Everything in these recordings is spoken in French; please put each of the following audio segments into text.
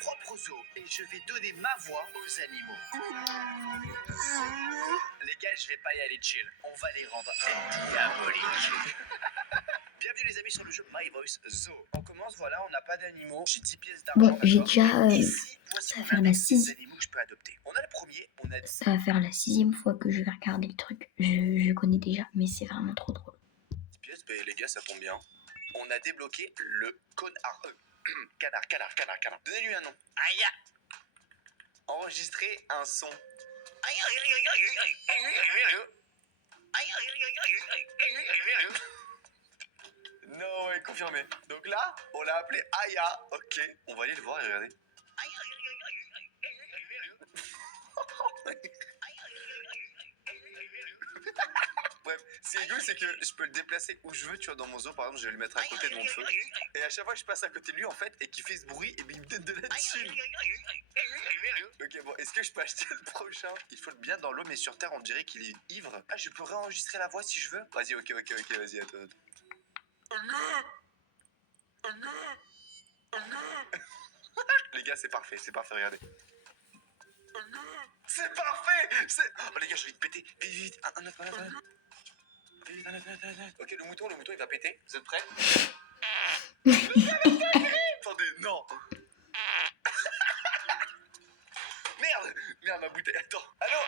propre zoo et je vais donner ma voix aux animaux. Les gars, je vais pas y aller chill. On va les rendre diaboliques. Bienvenue les amis sur le jeu My Voice Zoo. On commence, voilà, on n'a pas d'animaux. J'ai 10 pièces d'argent. Bon, j'ai déjà... Ici, voici ça va mon faire la index des 6. animaux que je peux adopter. On a le premier, on a... Ça va faire la 6e fois que je vais regarder le truc. Je connais déjà, mais c'est vraiment trop drôle. 10 pièces, ben, les gars, ça tombe bien. On a débloqué le connard. Canard. Donnez-lui un nom. Aïe. Enregistrer un son. Non, ouais, confirmé. Donc là, on l'a appelé Aya. Ok, on va aller le voir et regarder. Bref, ce qui est cool, c'est que je peux le déplacer où je veux, tu vois, dans mon zoo, par exemple, je vais le mettre à côté de mon feu. Et à chaque fois que je passe à côté de lui, en fait, et qu'il fait ce bruit, et bien il me donne de la thune. Ok, bon, est-ce que je peux acheter le prochain? Il faut le bien dans l'eau, mais sur Terre, on dirait qu'il est ivre. Ah, je peux réenregistrer la voix si je veux? Vas-y, ok, vas-y, attends. Les gars, c'est parfait, regardez. C'est parfait! Oh les gars, je vais te péter. Vite. Un autre. Vite. Ok, le mouton, il va péter. Vous êtes prêts? Attendez, non. Merde, ma bouteille. Attends. Allô?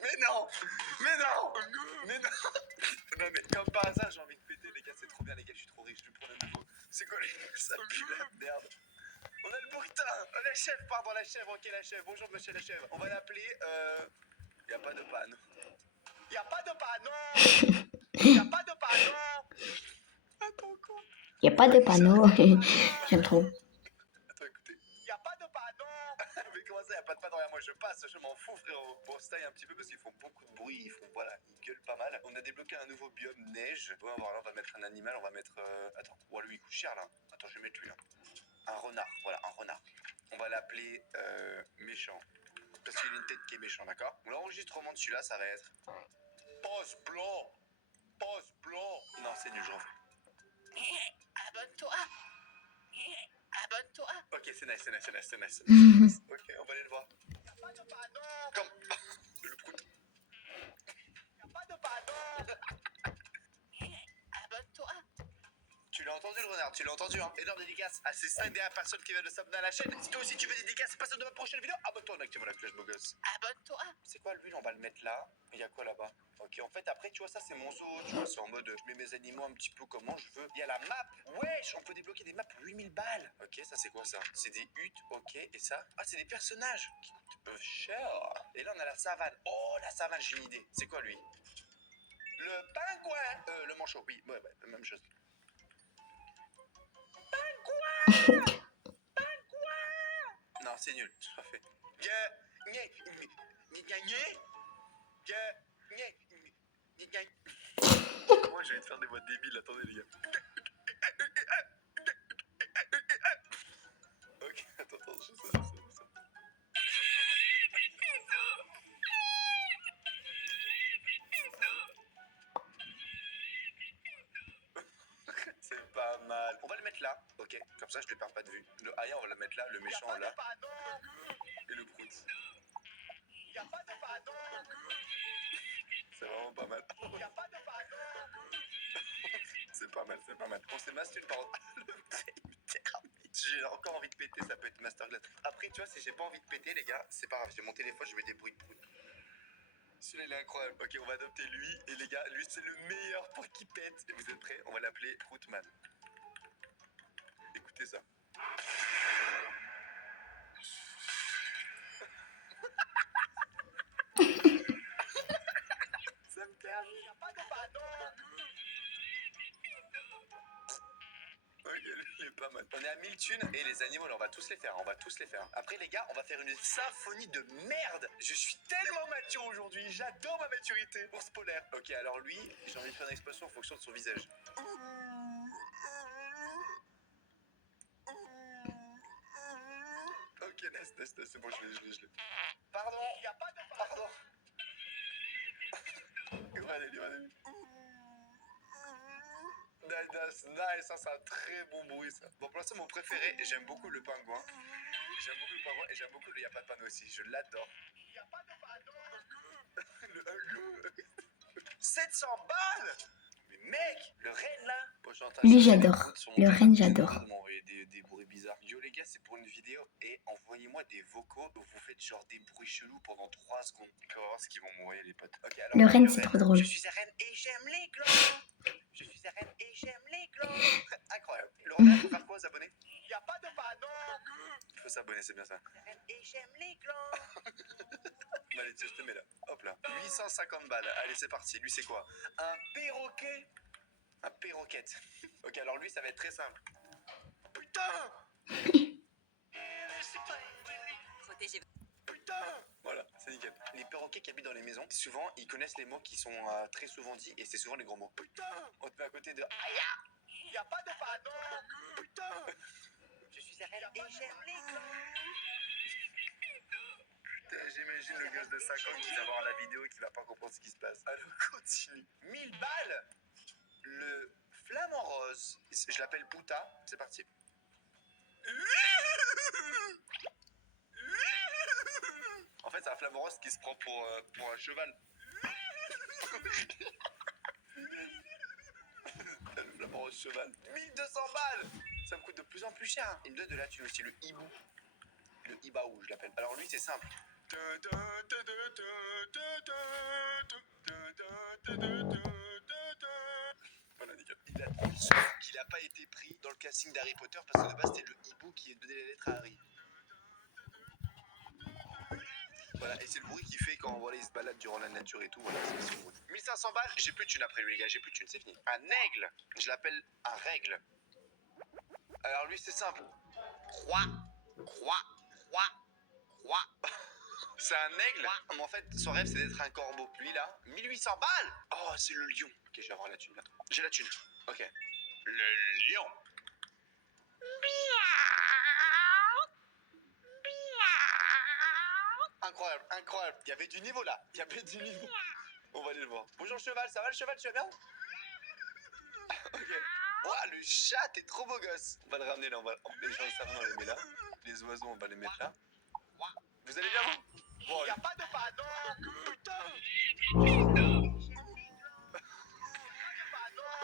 Mais non. Non, mais comme par hasard, j'ai envie de péter, les gars, c'est trop bien, les gars, je suis trop riche, je vais prendre un nouveau. C'est quoi, ça pue la merde. On a le brutin. La chèvre, pardon, la chèvre. Ok, la chèvre. Bonjour, monsieur la chèvre. On va l'appeler. Y a pas de panne. Y a pas de panneau. Attends, quoi? Y a pas de panneau. J'aime trop. Attends, écoutez. Y a pas de panneau. Mais comment ça, y a pas de panneau? Moi, je passe, je m'en fous, frérot. Bon, se taille un petit peu parce qu'ils font beaucoup de bruit. Ils gueulent pas mal. On a débloqué un nouveau biome neige. Bon, voilà, on va mettre un animal. On va mettre. Attends, lui, il coûte cher là. Attends, je vais mettre lui là. Un renard, voilà, un renard. On va l'appeler méchant. Parce qu'il a une tête qui est méchant, d'accord? L'enregistrement de celui-là, ça va être. Pause blanc. Non, c'est nul, je refais. Abonne-toi. Ok, c'est nice. Ok, on va aller le voir. Y'a pas de panneau. Comme. Le prout. Y'a pas de panneau. Abonne-toi. Tu l'as entendu le renard, tu l'as entendu hein. Énorme dédicace à ces 5 dernières personnes qui viennent de s'abonner à la chaîne. Si toi aussi tu veux dédicacer personne de ma prochaine vidéo, abonne-toi en activant la cloche beau gosse. Abonne-toi. C'est quoi l'huile? On va le mettre là. Il y a quoi là-bas? Ok, en fait après tu vois ça c'est mon zoo, tu vois, c'est en mode je mets mes animaux un petit peu comment je veux. Il y a la map. Wesh, on peut débloquer des maps pour 8000 balles. Ok, ça c'est quoi ça? C'est des huttes, ok, et ça? Ah, c'est des personnages qui coûtent cher. Et là on a la savane. Oh, la savane, j'ai une idée. C'est quoi lui? Le pingouin. Le manchot, oui, ouais, même chose. Non, c'est nul, c'est pas fait. Moi, j'allais te faire des voix débiles, attendez les gars. Ok, attends, je sais. C'est pas mal. On va le mettre là, ok? Comme ça, je ne perds pas de vue. Le Aya, on va le mettre là, le méchant là. Et le prout. Y'a pas de panneau. C'est vraiment pas mal. Y'a pas de panneau. C'est pas mal. On s'est master une parole. J'ai encore envie de péter, ça peut être masterclass. Après, tu vois, si j'ai pas envie de péter, les gars, c'est pas grave. J'ai mon téléphone, je mets des bruits de prout. Celui-là, il est incroyable. Ok, on va adopter lui. Et les gars, lui, c'est le meilleur pour qu'il pète. Et vous êtes prêts? On va l'appeler Proutman. Écoutez ça. Ça me termine. Y'a pas de panneau. Ok, il est pas mal. On est à 1000 thunes et les animaux, là, on va tous les faire. Après, les gars, on va faire une symphonie de merde. Je suis tellement mature aujourd'hui. J'adore ma maturité. Ours polaire. Ok, alors lui, j'ai envie de faire une expression en fonction de son visage. Ok, nice, c'est bon, je l'ai. Pardon, y a pas de pardon. Allez. Nice, nice, ça c'est un très bon bruit ça. Bon pour l'instant mon préféré, j'aime beaucoup le pingouin. J'aime beaucoup le pingouin et j'aime beaucoup le y'a pas de panneau aussi, je l'adore. Y'a pas de panneau. Le 700 balles. Mais mec, le renne là. Bon, je suis en train de Lui, chercher les j'adore. routes sur mon Le téléphone, renne, j'ai j'adore. demandé de m'envoyer des bruits bizarres. Yo les gars, c'est pour une vidéo et envoyez-moi des vocaux où vous faites genre des bruits chelous pendant 3 secondes. On va voir ce qu'ils vont m'envoyer les potes. Ok, alors Le renne, le c'est renne. trop drôle. Je suis à Rennes et j'aime les glands. Je suis à Rennes et j'aime les glands. Incroyable. Le renard, il faut faire quoi aux abonnés? Y'a pas de panneau. Il faut s'abonner, c'est bien ça. Rennes et j'aime les glands. Bah, allez, tiens, je te mets là. Hop là. 850 balles. Allez, c'est parti. Lui, c'est quoi? Un perroquet. Un perroquet. Ok, alors lui, ça va être très simple. Putain! Protégez. Putain! Voilà, c'est nickel. Les perroquets qui habitent dans les maisons, souvent, ils connaissent les mots qui sont très souvent dits et c'est souvent les gros mots. Putain! On te met à côté de Aïe! Y'a pas de panneau! Putain! Je suis à Rennes et j'aime les glands. Putain, j'imagine le gosse de 5 ans qui va voir la vidéo et qui va pas comprendre ce qui se passe. Alors, continue. 1000 balles! Le flamant rose. Je l'appelle Pouta. C'est parti. En fait, c'est un flamant rose qui se prend pour un cheval. Le flamant rose cheval. 1200 balles! Ça me coûte de plus en plus cher. Hein. Il me donne de la thune aussi, le hibou. Le hibaou, je l'appelle. Alors lui, c'est simple. Voilà, nickel. Il a trop le son qu'il n'a pas été pris dans le casting d'Harry Potter parce que de base, c'était le hibou qui donnait les lettres à Harry. Voilà, et c'est le bruit qu'il fait quand voilà, il se balade durant la nature et tout. Voilà, c'est le bruit. 1500 balles, j'ai plus de thunes après lui, les gars, j'ai plus de thunes, c'est fini. Un aigle, je l'appelle un règle. Alors lui, c'est simple. Croix, croix, croix, croix. C'est un aigle. Mais en fait, son rêve, c'est d'être un corbeau. Lui, là, 1800 balles. Oh, c'est le lion. Ok, je vais avoir la thune, là. J'ai la thune. Ok. Le lion. Incroyable, incroyable. Il y avait du niveau, là. Il y avait du niveau. On va aller le voir. Bonjour, cheval. Ça va, le cheval? Tu vas bien? Ok. Ouah, le chat, t'es trop beau gosse. On va le ramener là. Les gens savent, on les met là. Les oiseaux, on va les mettre là. Vous allez bien, vous? Bon, y a pas de panneau. Putain.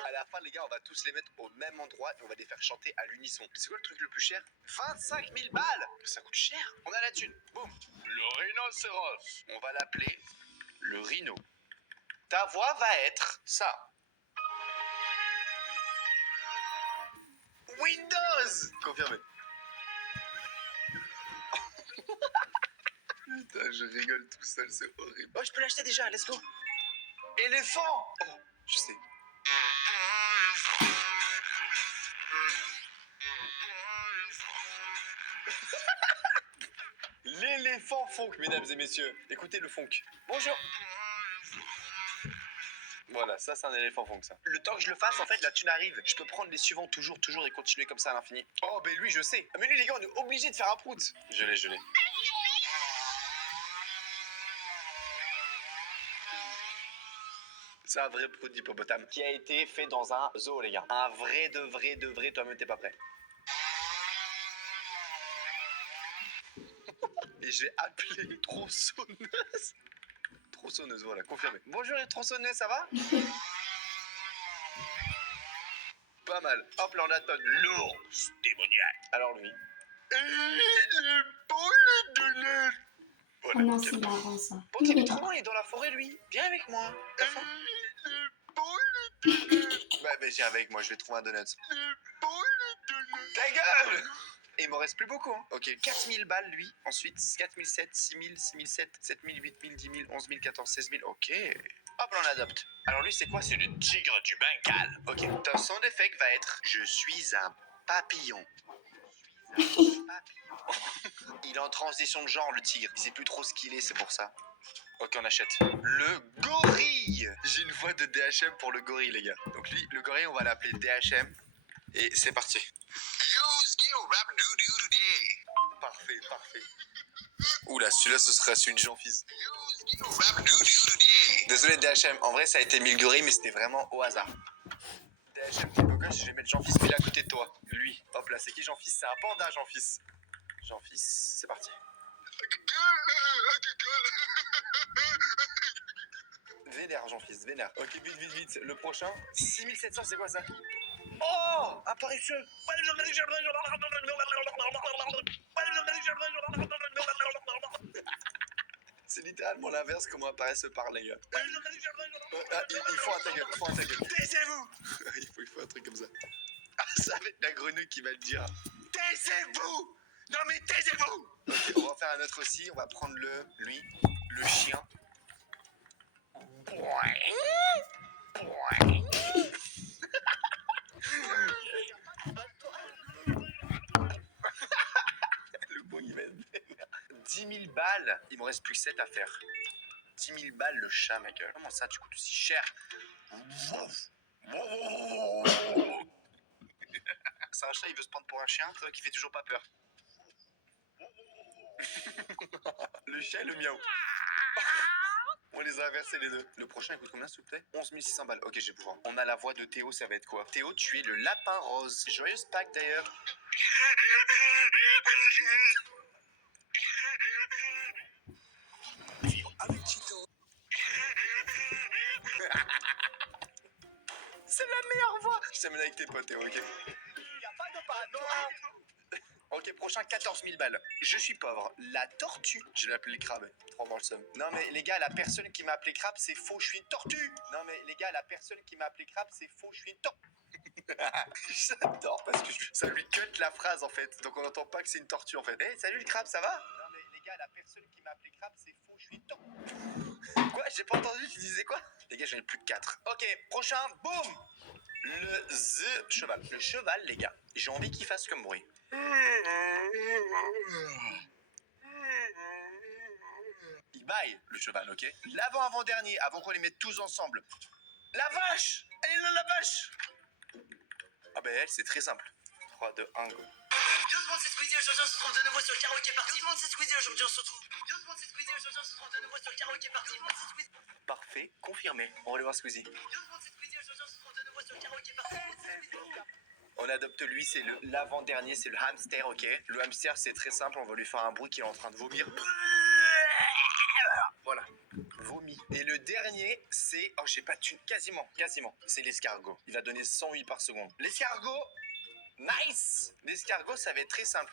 À la fin, les gars, on va tous les mettre au même endroit et on va les faire chanter à l'unisson. C'est quoi le truc le plus cher? 25 000 balles. Ça coûte cher. On a la thune. Boum. Le rhinocéros. On va l'appeler le rhino. Ta voix va être ça. Windows. Confirmé. Putain, je rigole tout seul, c'est horrible. Oh, je peux l'acheter déjà, let's go. Éléphant. Oh, je sais. L'éléphant funk, mesdames et messieurs. Écoutez le funk. Bonjour. Voilà, ça c'est un éléphant funk, ça. Le temps que je le fasse, en fait, la thune arrive. Je peux prendre les suivants toujours et continuer comme ça à l'infini. Oh, ben lui, je sais. Ah, mais lui, les gars, on est obligé de faire un prout. Je l'ai. C'est un vrai prout d'hippopotame qui a été fait dans un zoo, les gars. Un vrai, de vrai, toi-même, t'es pas prêt. Et je vais appeler tronçonneuse. Tronçonneuse, voilà, confirmé. Bonjour les tronçonneuses, ça va? Pas mal. Hop là, on attend. L'ours démoniaque. Alors lui. Oh Voilà, non, nickel. c'est marrant ça. Bon, il est trop loin, il est dans la forêt, lui. Viens avec moi. T'as faim? Ouais, mais viens avec moi, je vais trouver un donut. Ta gueule! Et il m'en reste plus beaucoup, hein. Ok, 4000 balles, lui. Ensuite, 4007, 6000, 6007, 7000, 8000, 10 000, 11 000, 14 000, 16 000. Ok. Hop, on adopte. Alors lui, c'est quoi? C'est le tigre du Bengale. Ok. Son effet va être: je suis un papillon. Il est en transition de genre, le tigre. Il sait plus trop ce qu'il est, c'est pour ça. Ok, on achète. Le gorille. J'ai une voix de DHM pour le gorille, les gars. Donc lui, le gorille, on va l'appeler DHM. Et c'est parti. Parfait. Oula, celui-là, ce sera celui de Jean-Fils. Désolé, DHM. En vrai, ça a été 1000 gorilles, mais c'était vraiment au hasard. DHM, t'es beau gosse. Je vais mettre Jean-Fils pile à côté de toi. Lui. Hop là, c'est qui Jean-Fils? C'est un panda, Jean-Fils. Jean-Fils, c'est parti. Vénère, Jean-Fils, vénère. Ok, vite, vite, vite. Le prochain, 6700, c'est quoi ça? Oh, un paresseux. C'est littéralement l'inverse comment un paresseux parle, les gars. Il faut un ta gueule, il faut un ta gueule. Taisez-vous. il faut un truc comme ça. Ah, ça va être la grenouille qui va le dire. Taisez-vous. Non mais taisez-vous. Ok, on va en faire un autre aussi. On va prendre lui, le chien. Le bon, il va être vénère. 10 000 balles. Il me reste plus que 7 à faire. 10 000 balles le chat, ma gueule. Comment ça, tu coûtes aussi cher? C'est un chat, il veut se prendre pour un chien, toi qui fait toujours pas peur. Le chien et le miaou. On les a inversés les deux. Le prochain, il coûte combien, s'il vous plaît? 11 600 balles. Ok, je vais pouvoir. On a la voix de Théo, ça va être quoi? Théo, tu es le lapin rose. Joyeuse Pâques, d'ailleurs. Avec Chito. C'est la meilleure voix. Je t'amène avec tes potes, Théo, ok? Ok, prochain 14 000 balles. Je suis pauvre. La tortue. Je l'ai appelé le crabe. Trop dans le seum. Non mais les gars, la personne qui m'a appelé crabe, c'est faux. Je suis une tortue. Non mais les gars, la personne qui m'a appelé crabe, c'est faux. Je suis une tortue. J'adore parce que ça lui cut la phrase en fait. Donc on n'entend pas que c'est une tortue en fait. Hey, salut le crabe, ça va? Non mais les gars, la personne qui m'a appelé crabe, c'est faux. Je suis une tortue. Quoi? J'ai pas entendu. Tu disais quoi? Les gars, j'en ai plus de 4. Ok, prochain. Boum. Cheval. Le cheval, les gars. J'ai envie qu'il fasse comme bruit. Il baille, le cheval, ok? L'avant-avant-dernier, avant qu'on les mette tous ensemble. La vache! Elle est là, la vache! Ah ben elle, c'est très simple. 3, 2, 1, go. Bien demande c'est Squeezie, aujourd'hui on se retrouve de nouveau sur Karaoké Party. Bien demande c'est Squeezie, aujourd'hui on se retrouve. Bien demande c'est Squeezie, aujourd'hui on se retrouve de nouveau sur Karaoké Party. Bien demande c'est Squeezie. Parfait, confirmé. On va aller voir Squeezie. Bien demande c'est Squeezie, aujourd'hui on se retrouve de nouveau sur Karaoké Party. On adopte lui, c'est l'avant-dernier, c'est le hamster, ok? Le hamster, c'est très simple, on va lui faire un bruit qu'il est en train de vomir. Voilà, vomi. Et le dernier, c'est... Oh, j'ai pas de thune, quasiment. C'est l'escargot. Il va donner 108 par seconde. L'escargot, nice! L'escargot, ça va être très simple.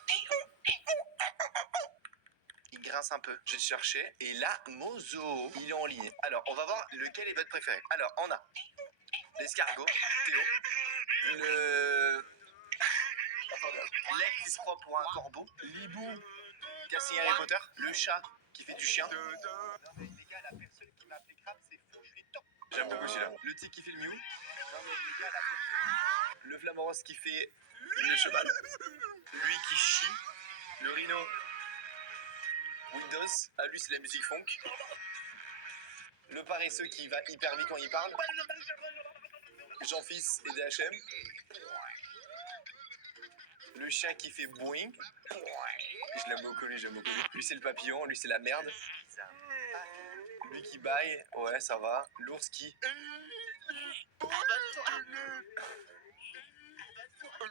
Il grince un peu. Je vais le chercher. Et là, Mozo, il est en ligne. Alors, on va voir lequel est votre préféré. Alors, on a l'escargot, Théo, l'aigle qui se croit pour un corbeau, l'hibou qui a signé Harry Potter, le chat qui fait du chien. Non mais les gars, la personne qui m'a appelé crabe, c'est faux, je suis top. J'aime beaucoup celui-là. Le tigre qui fait le miou. Non mais les gars, le flamant rose qui fait le cheval. Lui qui chie. Le rhino. Windows. Ah lui c'est la musique funk. Le paresseux qui va hyper vite quand il parle. Jean-Fils et DHM. Le chien qui fait boing. Je l'aime beaucoup, lui, j'aime beaucoup. Lui, c'est le papillon, lui, c'est la merde. Lui qui baille, ouais, ça va. L'ours qui...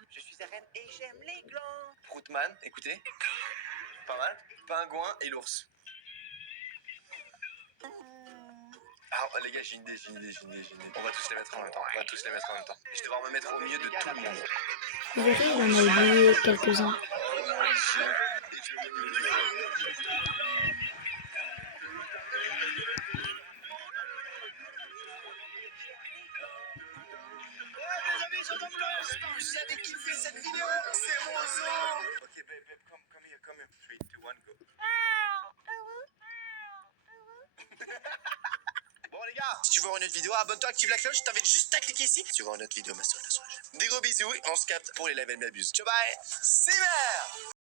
Je suis arène et j'aime les glands. Proutman, écoutez. Pas mal. Pingouin et l'ours. Ah les gars, j'ai une idée. On va tous les mettre en même temps. Je vais devoir me mettre au milieu de tout le monde. Vous verrez, j'en ai oublié quelques-uns. Vous avez kiffé cette vidéo, c'est Rozo. Ok, babe, come here. 3, 2, 1, go. Bon les gars, si tu veux voir une autre vidéo, abonne-toi, active la cloche, t'invites juste à cliquer ici. Si tu veux voir une autre vidéo, ma soeur, des gros bisous et on se capte pour les lives, elle m'abuse. Ciao, bye, c'est merde.